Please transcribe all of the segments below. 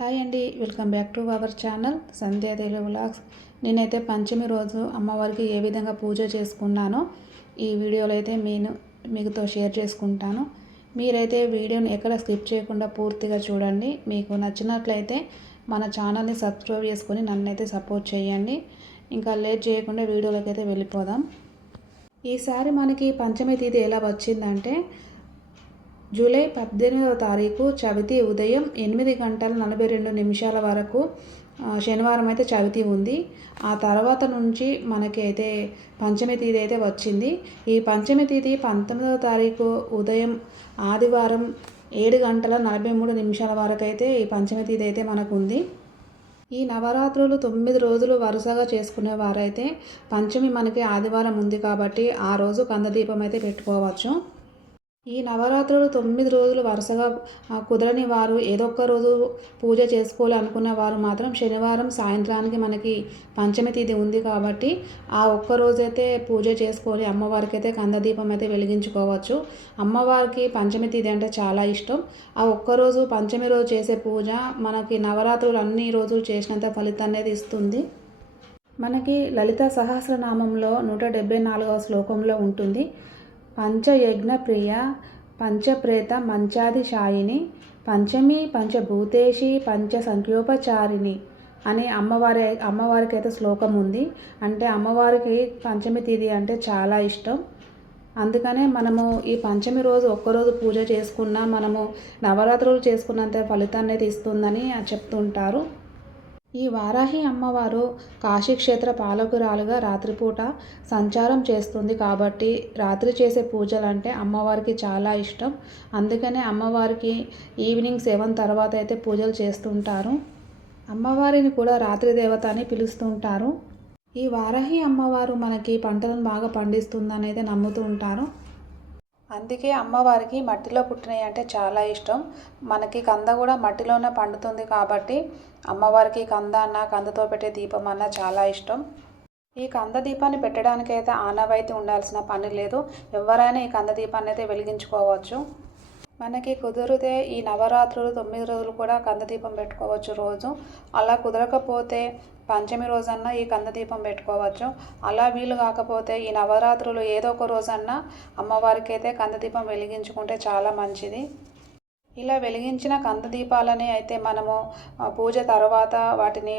Hi అండి, welcome back to our channel Sandhya Telugu vlogs. నేనైతే పంచమి రోజు అమ్మవారికి ఏ విధంగా పూజ చేసుకున్నానో ఈ వీడియోలో అయితే మీతో షేర్ చేసుకుంటాను. మీరైతే వీడియోని ఎక్కడ స్కిప్ చేయకుండా పూర్తిగా చూడండి. మీకు నచ్చినట్లయితే మన ఛానల్ని సబ్స్క్రైబ్ చేసుకొని నన్నైతే సపోర్ట్ చేయండి. ఇంకా లేట్ చేయకుండా వీడియోలోకి అయితే వెళ్ళిపోదాం. ఈసారి మనకి పంచమి తిథి ఎలా వచ్చిందంటే జూలై 18వ తారీఖు చవితి ఉదయం 8:42 వరకు శనివారం అయితే చవితి ఉంది. ఆ తర్వాత నుంచి మనకి అయితే పంచమి తిథి అయితే వచ్చింది. ఈ పంచమి తిథి 19వ తారీఖు ఉదయం ఆదివారం 7:43 వరకు అయితే ఈ పంచమి తిథి అయితే మనకు ఉంది. ఈ నవరాత్రులు 9 రోజులు వరుసగా చేసుకునేవారైతే పంచమి మనకి ఆదివారం ఉంది కాబట్టి ఆ రోజు కందదీపం అయితే పెట్టుకోవచ్చు. ఈ నవరాత్రులు 9 రోజులు వరుసగా కుదరని వారు ఏదో ఒక రోజు పూజ చేసుకోవాలి అనుకున్న వారు మాత్రం శనివారం సాయంత్రానికి మనకి పంచమి తిథి ఉంది కాబట్టి ఆ ఒక్క రోజైతే పూజ చేసుకొని అమ్మవారికి అయితే కందదీపం అయితే వెలిగించుకోవచ్చు. అమ్మవారికి పంచమి తిథి అంటే చాలా ఇష్టం. ఆ ఒక్కరోజు పంచమి రోజు చేసే పూజ మనకి నవరాత్రులు అన్ని రోజులు చేసినంత ఫలితాన్ని అనేది ఇస్తుంది. మనకి లలిత సహస్రనామంలో 174వ శ్లోకంలో ఉంటుంది, పంచయజ్ఞ ప్రియ పంచప్రేత మంచాదిశాయిని పంచమి పంచభూతేషి పంచ సంఖ్యోపచారిణి అని అమ్మవారికి అయితే శ్లోకం ఉంది. అంటే అమ్మవారికి పంచమి తిథి అంటే చాలా ఇష్టం. అందుకనే మనము ఈ పంచమి రోజు ఒక్కరోజు పూజ చేసుకున్నా మనము నవరాత్రులు చేసుకున్నంత ఫలితాన్ని అయితే ఇస్తుందని చెప్తుంటారు. ఈ వారాహి అమ్మవారు కాశీక్షేత్ర పాలకురాలుగా రాత్రిపూట సంచారం చేస్తుంది కాబట్టి రాత్రి చేసే పూజలు అంటే అమ్మవారికి చాలా ఇష్టం. అందుకనే అమ్మవారికి ఈవినింగ్ 7 తర్వాత అయితే పూజలు చేస్తుంటారు. అమ్మవారిని కూడా రాత్రి దేవత అని పిలుస్తుంటారు. ఈ వారాహి అమ్మవారు మనకి పంటలను బాగా పండిస్తుందని అయితే నమ్ముతూ ఉంటారు. అందుకే అమ్మవారికి మట్టిలో పుట్టినవి అంటే చాలా ఇష్టం. మనకి కంద కూడా మట్టిలోనే పండుతుంది కాబట్టి అమ్మవారికి కంద అన్న కందతో పెట్టే దీపం అన్న చాలా ఇష్టం. ఈ కంద దీపాన్ని పెట్టడానికైతే ఆనవాయితీ ఉండాల్సిన పని లేదు. ఎవరైనా ఈ కంద దీపాన్ని అయితే వెలిగించుకోవచ్చు. మనకి కుదిరితే ఈ నవరాత్రులు 9 రోజులు కూడా కందదీపం పెట్టుకోవచ్చు రోజు. అలా కుదరకపోతే పంచమి రోజన్నా ఈ కందదీపం పెట్టుకోవచ్చు. అలా వీలు కాకపోతే ఈ నవరాత్రులు ఏదో ఒక రోజన్నా అమ్మవారికి అయితే కందదీపం వెలిగించుకుంటే చాలా మంచిది. ఇలా వెలిగించిన కంద దీపాలని అయితే మనము పూజ తర్వాత వాటిని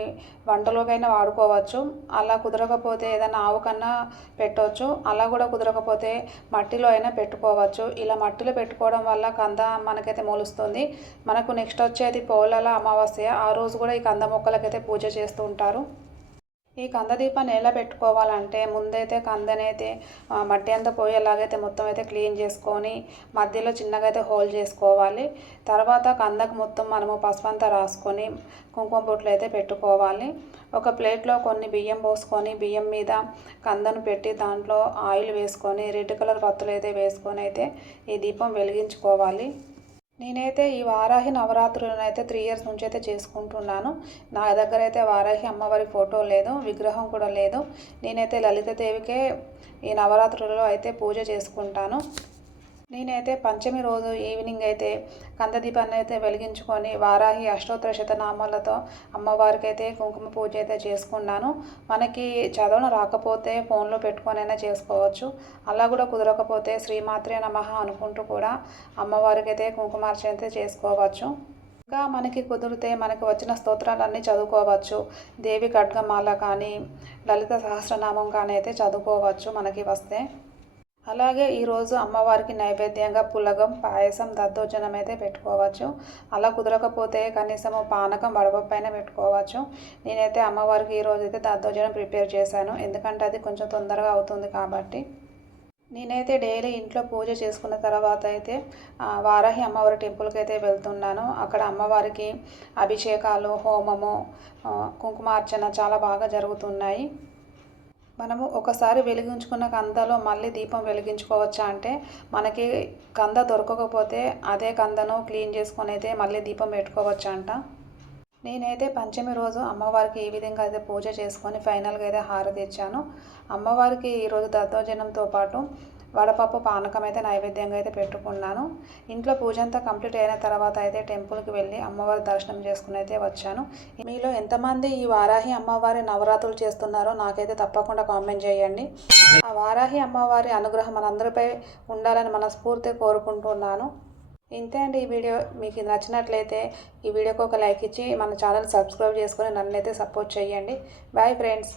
వంటలోకైనా వాడుకోవచ్చు. అలా కుదరకపోతే ఏదైనా ఆవుకన్నా పెట్టవచ్చు. అలా కూడా కుదరకపోతే మట్టిలో అయినా పెట్టుకోవచ్చు. ఇలా మట్టిలో పెట్టుకోవడం వల్ల కంద మనకైతే మొలుస్తుంది. మనకు నెక్స్ట్ వచ్చేది పోలాల అమావాస్య. ఆ రోజు కూడా ఈ కంద మొక్కలకైతే పూజ చేస్తూ ఉంటారు. ఈ కంద దీపాన్ని ఎలా పెట్టుకోవాలంటే ముందైతే కందనైతే మట్టి అంతా పోయేలాగైతే మొత్తం అయితే క్లీన్ చేసుకొని మధ్యలో చిన్నగా అయితే హోల్ చేసుకోవాలి. తర్వాత కందకు మొత్తం మనము పసుపు అంతా రాసుకొని కుంకుమ బొట్లు అయితే పెట్టుకోవాలి. ఒక ప్లేట్లో కొన్ని బియ్యం పోసుకొని బియ్యం మీద కందను పెట్టి దాంట్లో ఆయిల్ వేసుకొని రెడ్ కలర్ వత్తులు అయితే వేసుకొని అయితే ఈ దీపం వెలిగించుకోవాలి. నేనైతే ఈ వారాహి నవరాత్రులను అయితే 3 ఇయర్స్ నుంచి అయితే చేసుకుంటున్నాను. నా దగ్గర అయితే వారాహి అమ్మవారి ఫోటో లేదు, విగ్రహం కూడా లేదు. నేనైతే లలితాదేవికే ఈ నవరాత్రులలో అయితే పూజ చేసుకుంటాను. నేనైతే పంచమి రోజు ఈవినింగ్ అయితే కందదీపాన్ని అయితే వెలిగించుకొని వారాహి అష్టోత్తర శతనామాలతో అమ్మవారికి అయితే కుంకుమ పూజ అయితే చేసుకున్నాను. మనకి చదవడం రాకపోతే ఫోన్లో పెట్టుకొనైనా చేసుకోవచ్చు. అలా కూడా కుదరకపోతే శ్రీమాత్రే నమః అనుకుంటూ కూడా అమ్మవారికి అయితే కుంకుమార్చన అయితే చేసుకోవచ్చు. ఇంకా మనకి కుదిరితే మనకి వచ్చిన స్తోత్రాలన్నీ చదువుకోవచ్చు. దేవి ఖడ్గమాల కానీ లలిత సహస్రనామం కానీ అయితే చదువుకోవచ్చు మనకి వస్తే. అలాగే ఈరోజు అమ్మవారికి నైవేద్యంగా పులగం, పాయసం, దద్దోజనం అయితే పెట్టుకోవచ్చు. అలా కుదరకపోతే కనీసం పానకం, వడపప్పు అయినా పెట్టుకోవచ్చు. నేనైతే అమ్మవారికి ఈరోజు అయితే దద్దోజనం ప్రిపేర్ చేశాను. ఎందుకంటే అది కొంచెం తొందరగా అవుతుంది కాబట్టి. నేనైతే డైలీ ఇంట్లో పూజ చేసుకున్న తర్వాత అయితే వారాహి అమ్మవారి టెంపుల్కి అయితే వెళ్తున్నాను. అక్కడ అమ్మవారికి అభిషేకాలు, హోమము, కుంకుమార్చన చాలా బాగా జరుగుతున్నాయి. మనము ఒకసారి వెలిగించుకున్న కందలో మళ్ళీ దీపం వెలిగించుకోవచ్చా అంటే మనకి కంద దొరకకపోతే అదే కందను క్లీన్ చేసుకొని అయితే మళ్ళీ దీపం పెట్టుకోవచ్చంట. నేనైతే పంచమి రోజు అమ్మవారికి ఈ విధంగా అయితే పూజ చేసుకొని ఫైనల్గా అయితే హారతి ఇచ్చాను. అమ్మవారికి ఈరోజు దద్దోజనంతో పాటు వడపప్పు పానకం అయితే నైవేద్యంగా అయితే పెట్టుకున్నాను. ఇంట్లో పూజ అంతా కంప్లీట్ అయిన తర్వాత అయితే టెంపుల్కి వెళ్ళి అమ్మవారి దర్శనం చేసుకుని అయితే వచ్చాను. మీలో ఎంతమంది ఈ వారాహి అమ్మవారి నవరాత్రులు చేస్తున్నారో నాకైతే తప్పకుండా కామెంట్ చేయండి. ఆ వారాహి అమ్మవారి అనుగ్రహం మనందరిపై ఉండాలని మనస్ఫూర్తిగా కోరుకుంటున్నాను. ఇంతే అండి ఈ వీడియో. మీకు నచ్చినట్లయితే ఈ వీడియోకి ఒక లైక్ ఇచ్చి మన ఛానల్ సబ్స్క్రైబ్ చేసుకొని నన్నైతే సపోర్ట్ చేయండి. Bye friends.